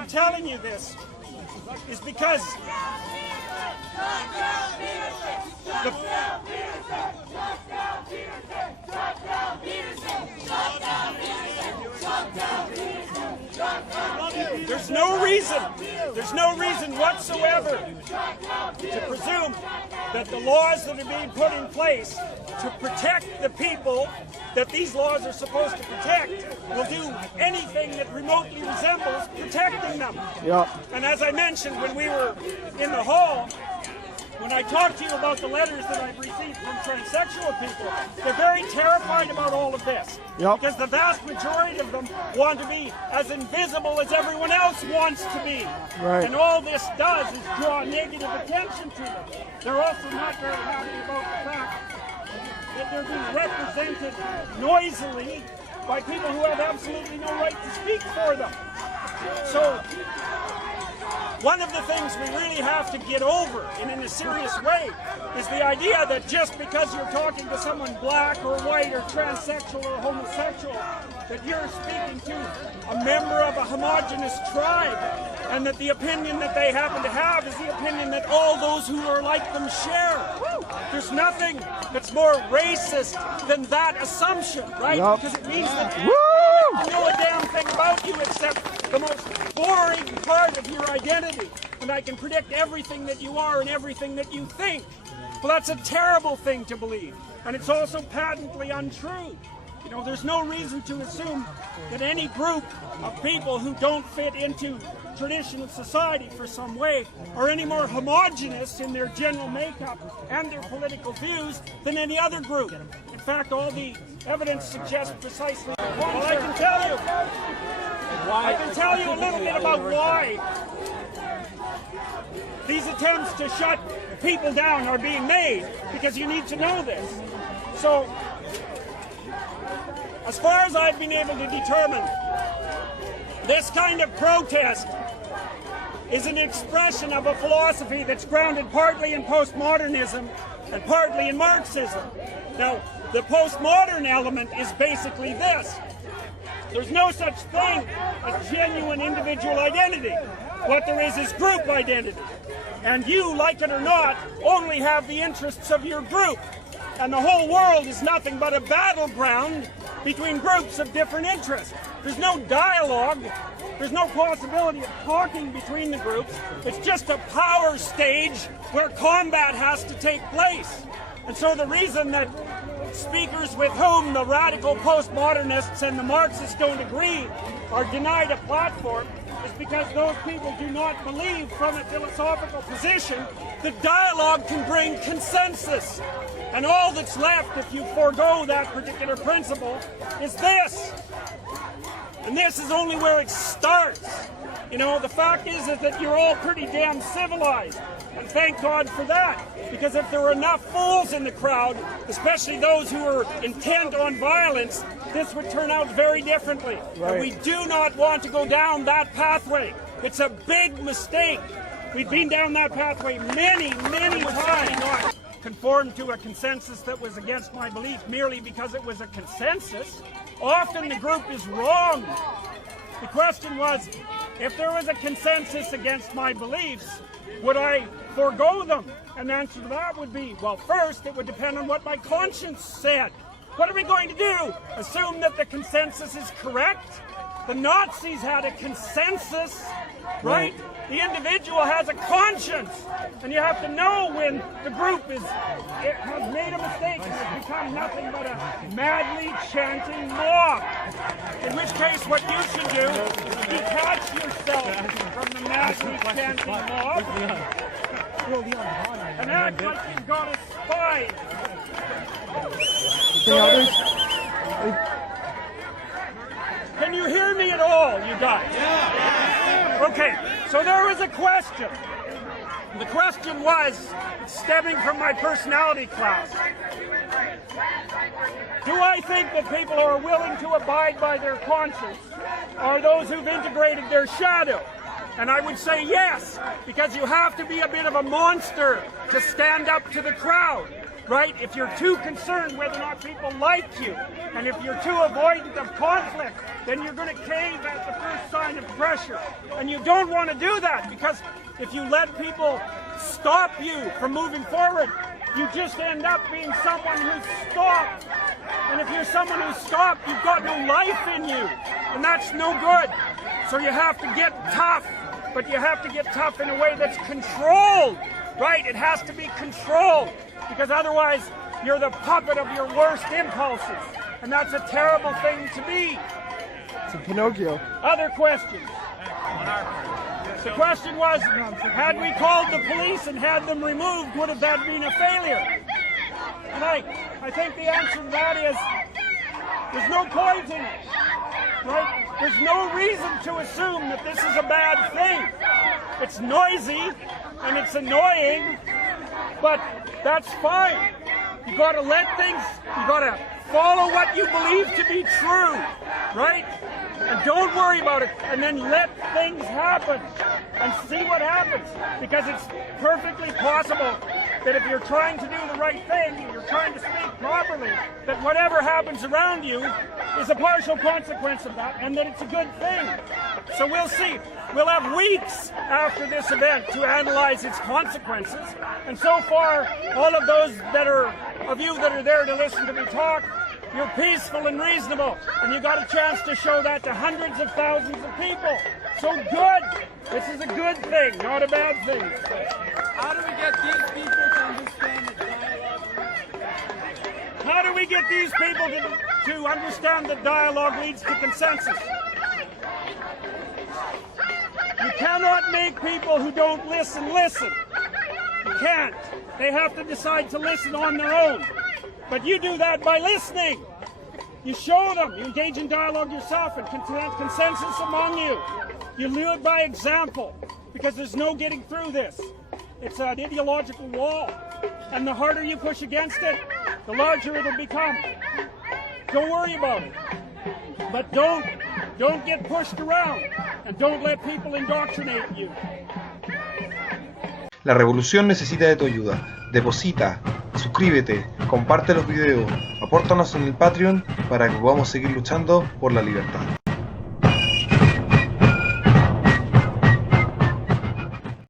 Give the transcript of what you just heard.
I'm telling you this is because there's no reason whatsoever to presume that the laws that are being put in place to protect the people that these laws are supposed to protect will do anything that remotely resembles protecting them. Yeah. And as I mentioned when we were in the hall, when I talked to you about the letters that I've received from transsexual people, they're very terrified about all of this. Yep. Because the vast majority of them want to be as invisible as everyone else wants to be. Right. And all this does is draw negative attention to them. They're also not very happy about the fact that they're being represented noisily by people who have absolutely no right to speak for them. So, one of the things we really have to get over, and in a serious way, is the idea that just because you're talking to someone black or white or transsexual or homosexual, that you're speaking to a member of a homogenous tribe, and that the opinion that they happen to have is the opinion that all those who are like them share. There's nothing that's more racist than that assumption, right? Yep. Because it means that you know a damn thing about you except the most boring part of your identity. And I can predict everything that you are and everything that you think. Well, that's a terrible thing to believe. And it's also patently untrue. You know, there's no reason to assume that any group of people who don't fit into traditional society for some way are any more homogenous in their general makeup and their political views than any other group. In fact, all the evidence suggests precisely. Well, I can tell you a little bit about why these attempts to shut people down are being made, because you need to know this. So, as far as I've been able to determine, this kind of protest is an expression of a philosophy that's grounded partly in postmodernism and partly in Marxism. Now, the postmodern element is basically this. There's no such thing as genuine individual identity. What there is group identity. And you, like it or not, only have the interests of your group. And the whole world is nothing but a battleground between groups of different interests. There's no dialogue. There's no possibility of talking between the groups. It's just a power stage where combat has to take place. And so the reason that speakers with whom the radical postmodernists and the Marxists don't agree are denied a platform is because those people do not believe from a philosophical position that dialogue can bring consensus. And all that's left if you forego that particular principle is this. And this is only where it starts. You know, the fact is that you're all pretty damn civilized. And thank God for that. Because if there were enough fools in the crowd, especially those who are intent on violence, this would turn out very differently. Right. And we do not want to go down that pathway. It's a big mistake. We've been down that pathway many, many times. Not conform to a consensus that was against my belief merely because it was a consensus. Often the group is wrong. The question was, if there was a consensus against my beliefs, would I forego them? And the answer to that would be, well, first, it would depend on what my conscience said. What are we going to do? Assume that the consensus is correct? The Nazis had a consensus, right? The individual has a conscience. And you have to know when the group has made a mistake and has become nothing but a madly chanting mob. In which case, what you should do is detach yourself from the madly chanting mob and act like you've got a spine. Can you hear me at all, you guys? Okay, so there was a question. The question was, stemming from my personality class, do I think that people who are willing to abide by their conscience are those who've integrated their shadow? And I would say yes, because you have to be a bit of a monster to stand up to the crowd. right? If you're too concerned whether or not people like you, and if you're too avoidant of conflict, then you're going to cave at the first sign of pressure. And you don't want to do that, because if you let people stop you from moving forward, you just end up being someone who's stopped. And if you're someone who's stopped, you've got no life in you. And that's no good. So you have to get tough, but you have to get tough in a way that's controlled, right? It has to be controlled, because otherwise you're the puppet of your worst impulses. And that's a terrible thing to be. It's a Pinocchio. Other questions? The question was, had we called the police and had them removed, would have that been a failure? And I think the answer to that is, there's no point in it, right? There's no reason to assume that this is a bad thing. It's noisy and it's annoying, but that's fine. You gotta let things, you gotta follow what you believe to be true, right? And don't worry about it, and then let things happen and see what happens, because it's perfectly possible that if you're trying to do the right thing, you're trying to speak properly, that whatever happens around you is a partial consequence of that, and that it's a good thing. So we'll see. We'll have weeks after this event to analyze its consequences, and so far, all of those of you that are there to listen to me talk, you're peaceful and reasonable, and you got a chance to show that to hundreds of thousands of people. So good. This is a good thing, not a bad thing. How do we get these people to understand the dialogue? How do we get these people to understand that dialogue leads to consensus? You cannot make people who don't listen. You can't. They have to decide to listen on their own. But you do that by listening. You show them. You engage in dialogue yourself and consensus among you. You do it by example, because there's no getting through this. It's an ideological wall. And the harder you push against it, the larger it'll become. Don't worry about it. But don't get pushed around. And don't let people indoctrinate you. La revolución necesita de tu ayuda. Deposita, suscríbete, comparte los videos, apórtanos en el Patreon para que podamos seguir luchando por la libertad.